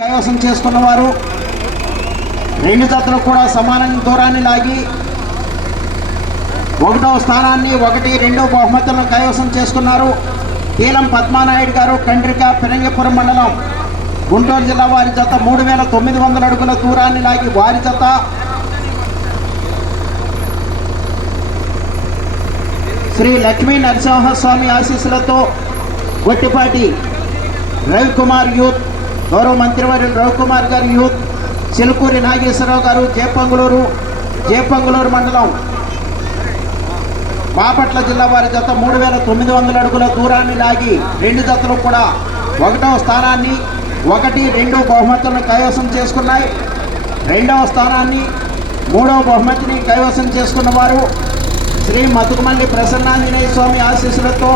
కైవసం చేసుకున్నవారు రెండు జతలు కూడా సమాన దూరాన్ని లాగి ఒకటవ స్థానాన్ని 1-2 బహుమతులను కైవసం చేసుకున్నారు. కీలం పద్మానాయుడు గారు, కండ్రిక, ఫిరంగిపురం మండలం, గుంటూరు జిల్లా వారి జత 3900 అడుగుల దూరాన్ని లాగి వారి జత శ్రీ లక్ష్మీ నరసింహస్వామి ఆశీస్సులతో గొట్టిపాటి రవికుమార్ యూత్, గౌరవ మంత్రివర్యులు రవికుమార్ గారి యూత్, చిలుకూరి నాగేశ్వరరావు గారు, జేపంగులూరు మండలం, బాపట్ల జిల్లా వారి జత 3900 అడుగుల దూరాన్ని లాగి రెండు జతలు కూడా ఒకటవ స్థానాన్ని 1-2 బహుమతులను కైవసం చేసుకున్నాయి. రెండవ స్థానాన్ని 3వ బహుమతిని కైవసం చేసుకున్నవారు శ్రీ మతుకుమల్లి ప్రసన్నాంజనేయ స్వామి ఆశీస్సులతో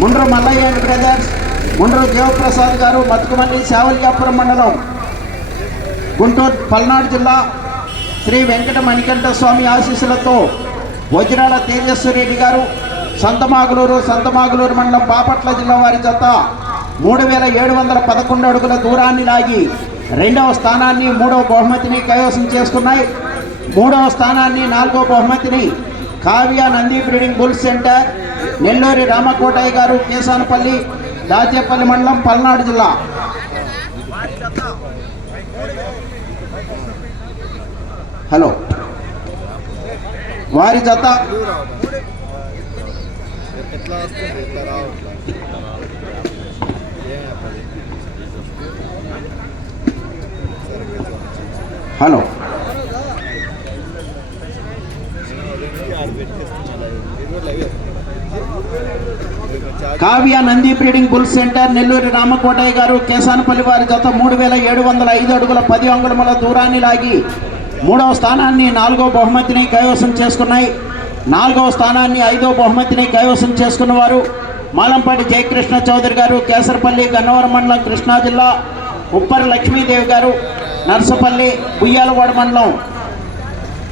ముండ్రు మల్లయ్య అండ్ బ్రదర్స్, ముండ్రు దేవప్రసాద్ గారు, మతుకుమల్లి, శావల్యాపురం మండలం, గుంటూరు పల్నాడు జిల్లా శ్రీ వెంకట మణికంఠ స్వామి ఆశీస్సులతో వజ్రాల తేజస్వరెడ్డి గారు, సంతమాగులూరు మండలం, బాపట్ల జిల్లా వారి జత 3711 అడుగుల దూరాన్ని లాగి రెండవ స్థానాన్ని 3వ బహుమతిని కైవసం చేసుకున్నాయి. 3వ స్థానాన్ని 4వ బహుమతిని Kavya Nandi breeding bull centre, Nelluri Ramakotaiah garu, Kesanapalli, Dachepalli మండలం, పల్నాడు జిల్లా. హలో వారి జత hello Kavya Nandi breeding bull centre, Nelluri Ramakotaiah garu, Kesanapalli వారి జత 3705 అడుగుల 10 అంగుళముల దూరాన్ని లాగి 3వ స్థానాన్ని 4వ బహుమతిని కైవసం చేసుకున్నాయి. 4వ స్థానాన్ని 5వ బహుమతిని కైవసం చేసుకున్నవారు మాలంపాటి జయకృష్ణ చౌదరి గారు, కేసరపల్లి, గన్నవరం మండలం, కృష్ణా జిల్లా, ఉప్పర్ లక్ష్మీదేవి గారు, నర్సపల్లి, ఉయ్యాలవాడ మండలం,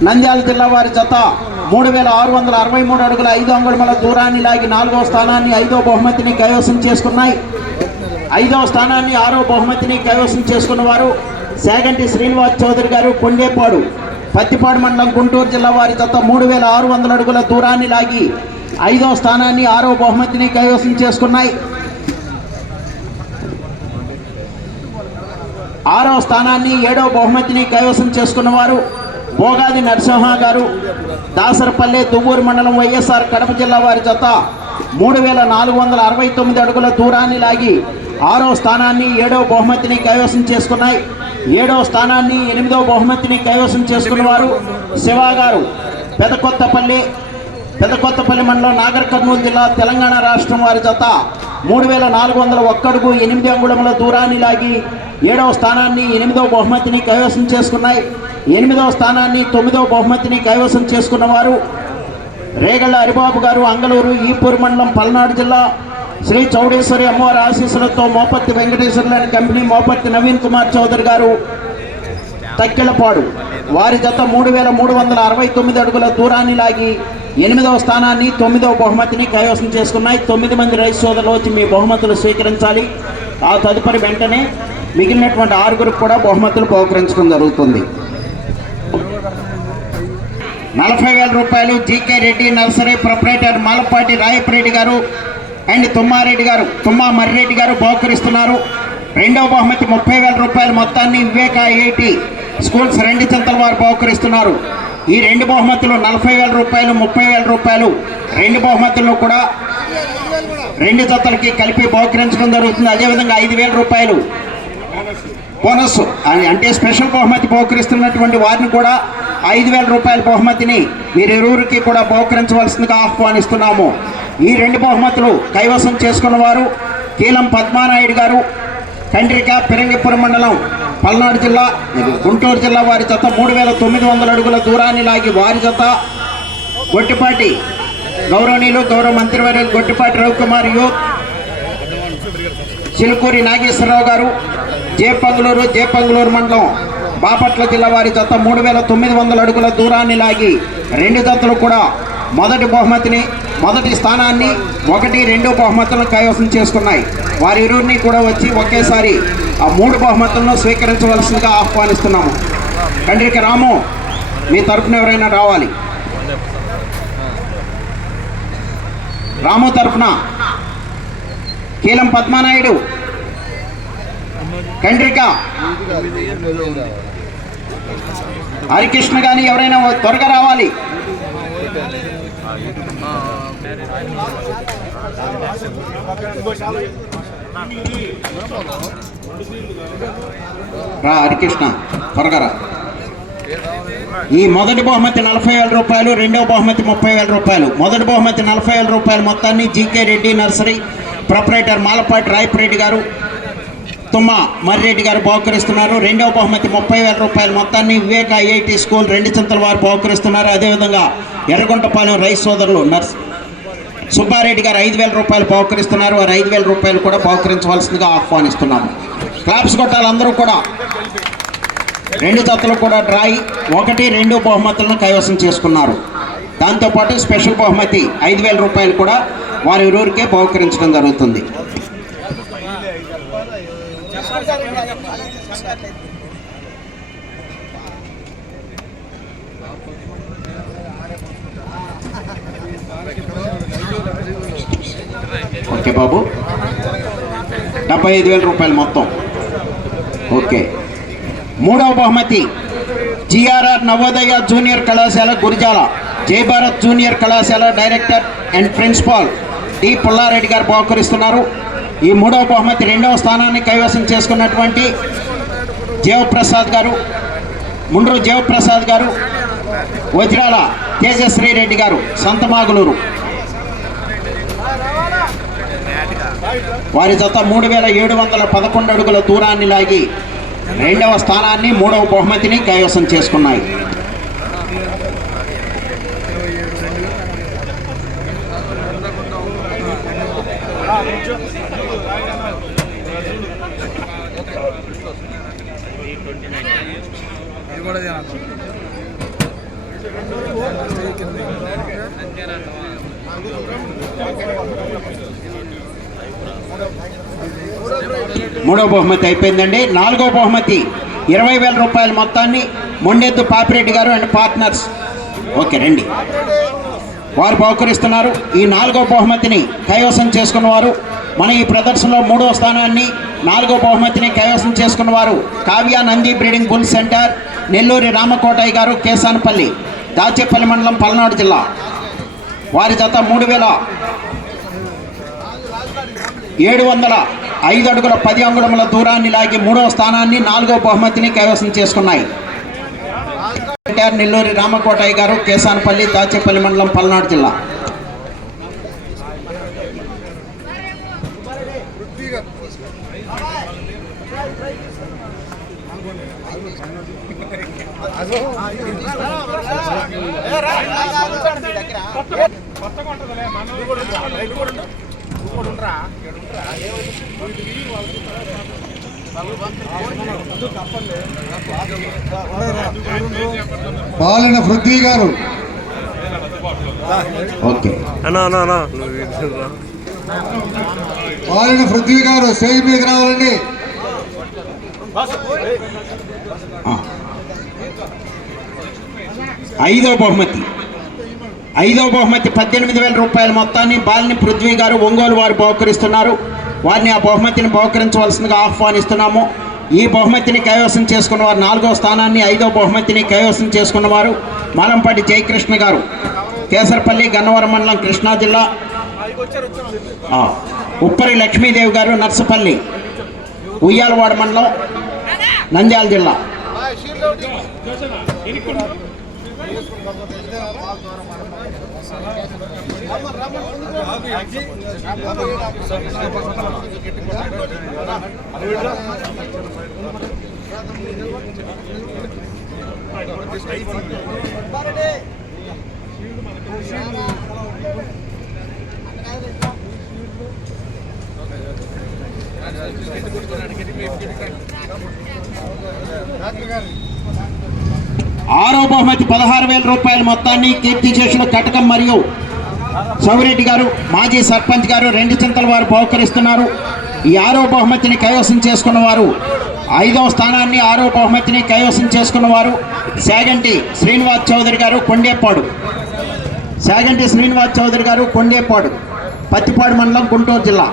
నంద్యాల జిల్లా వారి జత 3663 అడుగుల 5 అంగుళముల దూరాన్ని లాగి 4వ స్థానాన్ని 5వ బహుమతిని కైవసం చేసుకున్నాయి. 5వ స్థానాన్ని 6వ బహుమతిని కైవసం చేసుకున్నవారు సేగంటి శ్రీనివాస్ చౌదరి గారు, కొండేపాడు, పత్తిపాడు మండలం, గుంటూరు జిల్లా వారి జత 3600 అడుగుల దూరాన్ని లాగి 5వ స్థానాన్ని 6వ బహుమతిని కైవసం చేసుకున్నాయి. 6వ స్థానాన్ని 7వ బహుమతిని కైవసం చేసుకున్నవారు భోగాది నరసింహ గారు, దాసరపల్లి, దువ్వూరు మండలం, వైఎస్ఆర్ కడప జిల్లా వారి జత 3469 అడుగుల దూరాన్ని లాగి 6వ స్థానాన్ని 7వ బహుమతిని కైవసం చేసుకున్నాయి. 7వ స్థానాన్ని 8వ బహుమతిని కైవసం చేసుకున్నవారు శివ గారు, పెదకొత్తపల్లి మండలం, నాగర్ కర్నూలు జిల్లా, తెలంగాణ రాష్ట్రం వారి జత 3401 అడుగు 8 అంగుళముల దూరాన్ని లాగి 7వ స్థానాన్ని 8వ బహుమతిని కైవసం చేసుకున్నాయి. 8వ స్థానాన్ని 9వ బహుమతిని కైవసం చేసుకున్నవారు రేగళ్ళ హరిబాబు గారు, అంగళూరు, ఈపూరు మండలం, పల్నాడు జిల్లా, శ్రీ చౌడేశ్వరి అమ్మవారి ఆశీస్సులతో మోపత్తి వెంకటేశ్వర్ల కంపెనీ, మోపత్తి నవీన్ కుమార్ చౌదరి గారు, తక్కెళ్ళపాడు వారి జత 3369 అడుగుల దూరాన్ని లాగి 8వ స్థానాన్ని 9వ బహుమతిని కైవసం చేసుకున్నాయి. 9 మంది రైతు సోదరులు వచ్చి మీ బహుమతులు స్వీకరించాలి. ఆ తదుపరి వెంటనే మిగిలినటువంటి 6గురికి కూడా బహుమతులు బహుకరించడం జరుగుతుంది. 40,000 రూపాయలు GK Reddy nursery proprietor Malapati Rayapareddy గారు అండ్ తుమ్మా మర్రెడ్డి గారు బహుకరిస్తున్నారు. 2వ బహుమతి 30,000 రూపాయల మొత్తాన్ని వివేక ఐఐటి స్కూల్స్ రెండు చింతల వారు బహుకరిస్తున్నారు. ఈ 2 బహుమతులు 40,000 రూపాయలు, 30,000 రూపాయలు 2 బహుమతులను కూడా 2 జతలకి కలిపి బహుకరించడం జరుగుతుంది. అదేవిధంగా 5,000 రూపాయలు బోనస్ అంటే స్పెషల్ బహుమతి బహుకరిస్తున్నటువంటి వారిని కూడా 5,000 రూపాయల బహుమతిని వీరిరువురికి కూడా బహుకరించవలసిందిగా ఆహ్వానిస్తున్నాము. ఈ 2 బహుమతులు కైవసం చేసుకున్నవారు కీలం పద్మానాయుడు గారు, కండ్రిక, ఫిరంగిపురం మండలం, పల్నాడు జిల్లా, గుంటూరు జిల్లా వారి జత 3900 అడుగుల దూరాన్ని లాగి వారి జత గొట్టిపాటి గౌరవనీయులు, గౌరవ మంత్రివర్యులు గొట్టిపాటి రవికుమార్ యూత్, చిలుకూరి నాగేశ్వరరావు గారు, జేపంగులూరు మండలం, బాపట్ల జిల్లా వారి జత 3900 అడుగుల దూరాన్ని లాగి 2 జతలు కూడా మొదటి బహుమతిని మొదటి స్థానాన్ని 1, 2 బహుమతులను కైవసం చేసుకున్నాయి. వారిరువురిని కూడా వచ్చి ఒకేసారి ఆ 3 బహుమతులను స్వీకరించవలసిందిగా ఆహ్వానిస్తున్నాము. కండ్రిక రాము, మీ తరఫున ఎవరైనా రావాలి. రాము తరఫున కీలం పద్మానాయుడు, కండ్రిక హరికృష్ణ కానీ ఎవరైనా త్వరగా రావాలి. రా హరికృష్ణ, త్వరగా రా. ఈ మొదటి బహుమతి 40,000 రూపాయలు, రెండవ బహుమతి 30,000 రూపాయలు. మొదటి బహుమతి 40,000 రూపాయలు మొత్తాన్ని GK Reddy nursery proprietor Malapati Rayapareddy గారు, తుమ్మ మర్రెడ్డి గారు బహుకరిస్తున్నారు. రెండవ బహుమతి 30,000 రూపాయలు మొత్తాన్ని వివేక ఐఐటి స్కూల్ రెండుచింతల వారు బహుకరిస్తున్నారు. అదేవిధంగా ఎర్రగుంటపాలెం రైస్ సోదరులు సుబ్బారెడ్డి గారు 5,000 రూపాయలు బహుకరిస్తున్నారు. వారు 5,000 రూపాయలు కూడా బహుకరించవలసిందిగా ఆహ్వానిస్తున్నాము. క్లాప్స్ కొట్టాలి అందరూ కూడా. 2 జతలు కూడా డ్రాయి 1, 2 బహుమతులను కైవసం చేసుకున్నారు. దాంతోపాటు స్పెషల్ బహుమతి 5,000 రూపాయలు కూడా వారి ఊరికే బహుకరించడం జరుగుతుంది. ఓకే బాబు, 75,000 రూపాయలు మొత్తం. ఓకే, మూడవ బహుమతి జిఆర్ఆర్ నవోదయ జూనియర్ కళాశాల గురిజాల, జై భారత్ జూనియర్ కళాశాల director and principal D Pullareddy గారు బహుకరిస్తున్నారు. ఈ మూడవ బహుమతి రెండవ స్థానాన్ని కైవసం చేసుకున్నటువంటి జీవప్రసాద్ గారు, ముండ్రు జీవప్రసాద్ గారు, వజ్రాల తేజశ్రీ రెడ్డి గారు సంతమాగులూరు, వారి జత 3,711 అడుగుల దూరాన్ని లాగి రెండవ స్థానాన్ని, మూడవ బహుమతిని కైవసం చేసుకున్నాయి. మూడవ బహుమతి అయిపోయిందండి. నాలుగవ బహుమతి 20,000 రూపాయల మొత్తాన్ని మొండెద్దు పాపిరెడ్డి గారు అండ్ పార్ట్నర్స్, ఓకే రండి, వారు బహుకరిస్తున్నారు. ఈ నాలుగవ బహుమతిని కైవసం చేసుకున్నవారు మన ఈ ప్రదర్శనలో మూడవ స్థానాన్ని, నాలుగవ బహుమతిని కైవసం చేసుకున్నవారు Kavya Nandi breeding bull centre, Nelluri Ramakotaiah garu, Kesanapalli, Dachepalli మండలం, పల్నాడు జిల్లా. వారి జత 3,705 అడుగుల 10 అంగుళముల దూరాన్ని లాగి మూడవ స్థానాన్ని, నాలుగవ బహుమతిని కైవసం చేసుకున్నాయి. నెల్లూరి రామకోటయ్య గారు, కేసానపల్లి, దాచేపల్లి మండలం, పల్నాడు జిల్లా. బాలిన పృథ్వీ గారు, ఓకే బాలిన పృథ్వీ గారు స్టేజ్ మీదకి రావాలండి. ఐదవ బహుమతి 18,000 రూపాయల మొత్తాన్ని బాలిని పృథ్వీ గారు, ఒంగోలు వారు బహుకరిస్తున్నారు. వారిని ఆ బహుమతిని బహుకరించవలసిందిగా ఆహ్వానిస్తున్నాము. ఈ బహుమతిని కైవసం చేసుకున్నవారు నాలుగవ స్థానాన్ని, ఐదవ బహుమతిని కైవసం చేసుకున్నవారు మాలంపాటి జయకృష్ణ గారు, కేసరపల్లి, గన్నవరం మండలం, కృష్ణా జిల్లా. ఉప్పరి లక్ష్మీదేవి గారు, నర్సపల్లి, ఉయ్యాలవాడ మండలం, నంద్యాల జిల్లా. ఆరో బహుమతి 16,000 రూపాయల మొత్తాన్ని కీర్తిశేషులు కటకం మరియు సౌరెడ్డి గారు మాజీ సర్పంచ్ గారు 2 చింతల వారు బహుకరిస్తున్నారు. ఈ 6వ బహుమతిని కైవసం చేసుకున్న వారు 5వ స్థానాన్ని 6వ బహుమతిని కైవసం చేసుకున్న వారు శాగంటి శ్రీనివాస్ చౌదరి గారు కొండేపాడు. శాగంటి శ్రీనివాస్ చౌదరి గారు కొండేపాడు, పత్తిపాడు మండలం, గుంటూరు జిల్లా.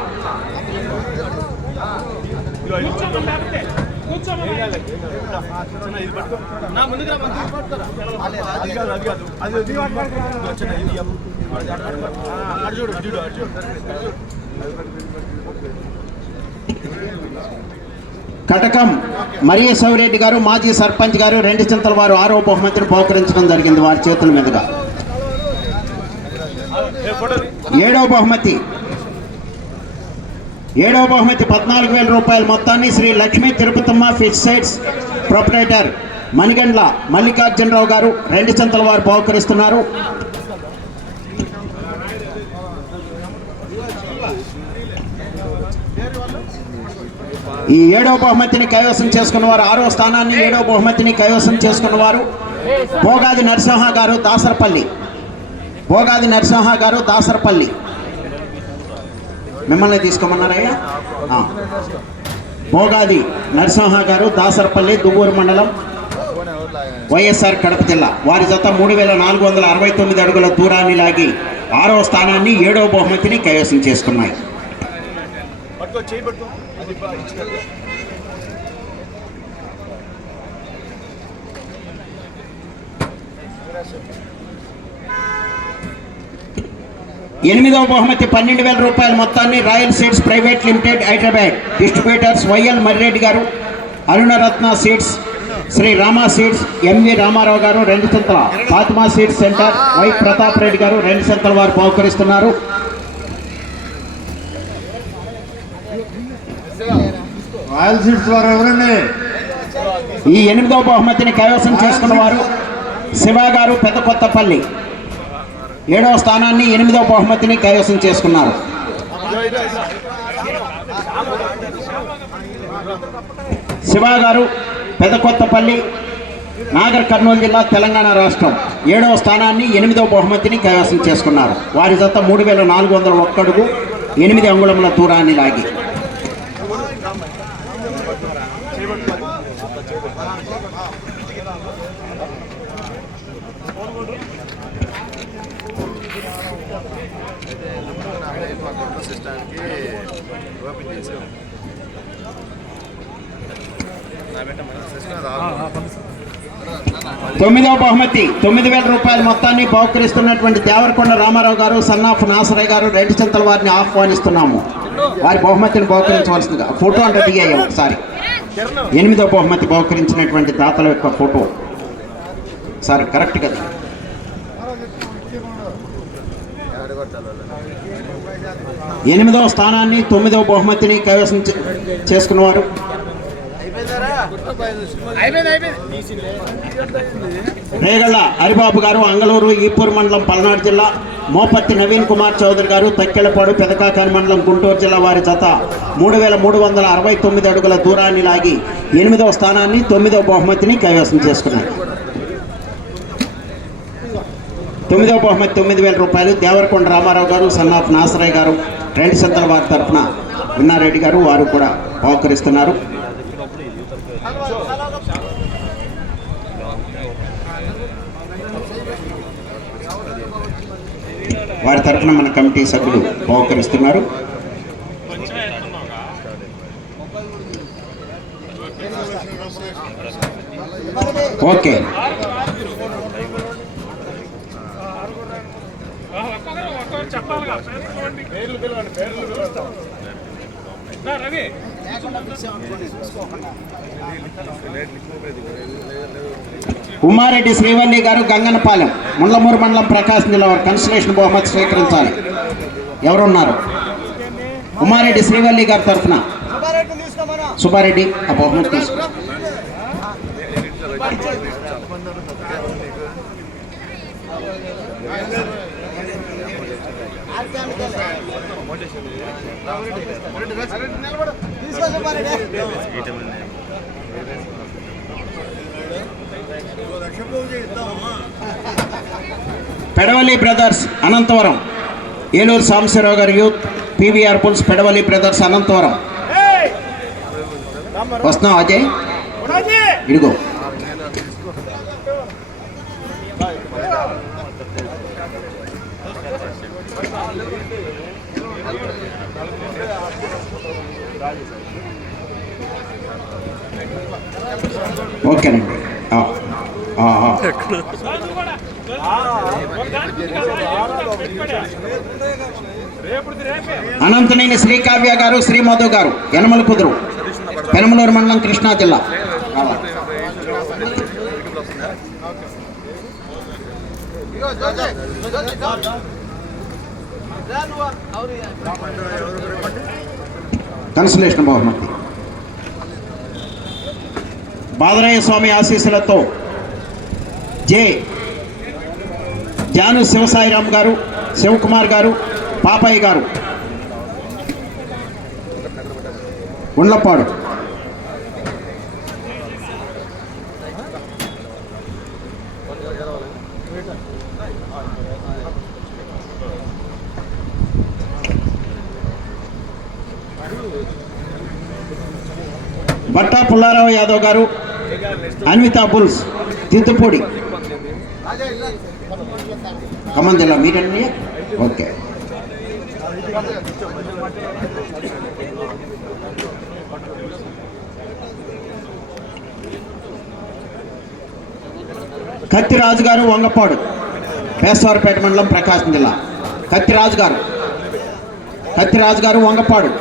కటకం మరియ సౌరెడ్డి గారు మాజీ సర్పంచ్ గారు 2 చింతల వారు 6వ బహుమతిని బహుకరించడం జరిగింది వారి చేతుల మీదుగా. 7వ బహుమతి 14,000 రూపాయల మొత్తాన్ని Sri Lakshmi Tirupatamma fish seeds proprietor Manigandla Mallikarjunarao garu 2 చింతల వారు బహుకరిస్తున్నారు. ఈ 7వ బహుమతిని కైవసం చేసుకున్న వారు 6వ స్థానాన్ని 7వ బహుమతిని కైవసం చేసుకున్న వారు భోగాది నరసింహ గారు దాసరపల్లి. భోగాది నరసింహ గారు దాసరపల్లి. మిమ్మల్ని తీసుకోమన్నారయ్యా. భోగాది నరసింహ గారు దాసరపల్లి, దువ్వూరు మండలం, వైఎస్ఆర్ కడప జిల్లా. వారి జత 3,469 అడుగుల దూరాన్ని లాగి 6వ స్థానాన్ని 7వ బహుమతిని కైవసం చేసుకున్నాయి. ఎనిమిదవ బహుమతి 12,000 రూపాయల మొత్తాన్ని royal seeds private limited Hyderabad distributors YL Marreddy garu, Arunaratna seeds, Sri Rama seeds MV Ramarao garu 2 Chintala, Fatima seeds centre Y Pratap Reddy garu 2 చింతల వారు బహుకరిస్తున్నారు. రాయల్ సీడ్స్ వారు ఎవరండి? ఈ 8వ బహుమతిని కైవసం చేసుకున్న వారు శివ గారు పెద్దకొత్తపల్లి. 7వ స్థానాన్ని 8వ బహుమతిని కైవసం చేసుకున్నారు. శివ గారు పెద్దకొత్తపల్లి, నాగర్ కర్నూలు జిల్లా, తెలంగాణ రాష్ట్రం. 7వ స్థానాన్ని 8వ బహుమతిని కైవసం చేసుకున్నారు. వారి జత 3,401 అడుగు 8 అంగుళముల దూరాన్ని లాగి. తొమ్మిదవ బహుమతి 9,000 రూపాయల మొత్తాన్ని బహుకరిస్తున్నటువంటి దేవరకొండ రామారావు గారు, సన్నాఫ్ నాసరయ్య గారు 2 చింతల వారిని ఆహ్వానిస్తున్నాము. వారి బహుమతిని బహుకరించవలసిందిగా. ఫోటో అంటే దిగాయి ఒకసారి. 8వ బహుమతి బహుకరించినటువంటి దాతల యొక్క ఫోటో సార్ కరెక్ట్ కదా. 8వ స్థానాన్ని 9వ బహుమతిని కైవసం చేసుకున్నవారు రేగళ్ళ హరిబాబు గారు, అంగళూరు ఈపూర్ మండలం, పల్నాడు జిల్లా. మోపత్తి నవీన్ కుమార్ చౌదరి గారు, తక్కెళ్ళపాడు, పెదకాకాని మండలం, గుంటూరు జిల్లా. వారి జత 3,369 అడుగుల దూరాన్ని లాగి 8వ స్థానాన్ని 9వ బహుమతిని కైవసం చేసుకున్నారు. 9వ బహుమతి 9,000 రూపాయలు దేవరకొండ రామారావు గారు, సన్నాఫ్ నాసరయ్య గారు 2 చింతల వారి తరఫున విన్నారెడ్డి గారు వారు కూడా బహుకరిస్తున్నారు. వారి తరఫున మన కమిటీ సభ్యులు బహుకరిస్తున్నారు. ఓకే, ఉమారెడ్డి శ్రీవల్లి గారు, గంగనపాలెం, ముండ్లమూరు మండలం, ప్రకాశం జిల్లా. వారు కన్సలేషన్ బహుమతి స్వీకరించాలి. ఎవరున్నారు? ఉమారెడ్డి శ్రీవల్లి గారి తరఫున సుబ్బారెడ్డి ఆ బహుమతి తీసుకు. పెడవల్లి బ్రదర్స్ అనంతవరం ఏలూరు సాంబశివరావు గారి youth, PVR bulls, Pedavalli brothers, Anantavaram. వస్తున్నావు అజయ్, ఇదిగో. ఓకేనండి. అనంతనేని శ్రీకావ్య గారు, శ్రీమధు గారు, యనమల కుదురు, పెనమలూరు మండలం, కృష్ణా జిల్లా. కన్సలేషన్ బహుమతి బాదరయ్య స్వామి ఆశీస్సులతో జాను శివసాయిరామ్ గారు, శివకుమార్ గారు, పాపయ్య గారు, ఉండ్లపాడు. బట్టా పుల్లారావు యాదవ్ గారు, అన్వితా బుల్స్, తిత్తుపూడి, ఖమ్మం జిల్లా. మీరండి? ఓకే. కత్తిరాజు గారు, వంగపాడు, బేస్తవారపేట మండలం, ప్రకాశం జిల్లా. కత్తిరాజు గారు వంగపాడు.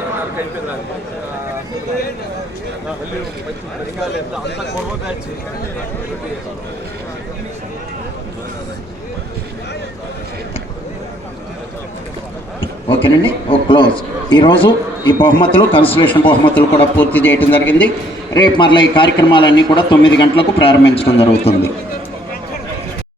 ఓకేనండి, క్లోజ్. ఈరోజు ఈ బహుమతులు, కన్సలేషన్ బహుమతులు కూడా పూర్తి చేయడం జరిగింది. రేపు మరలా ఈ కార్యక్రమాలన్నీ కూడా 9 గంటలకు ప్రారంభించడం జరుగుతుంది.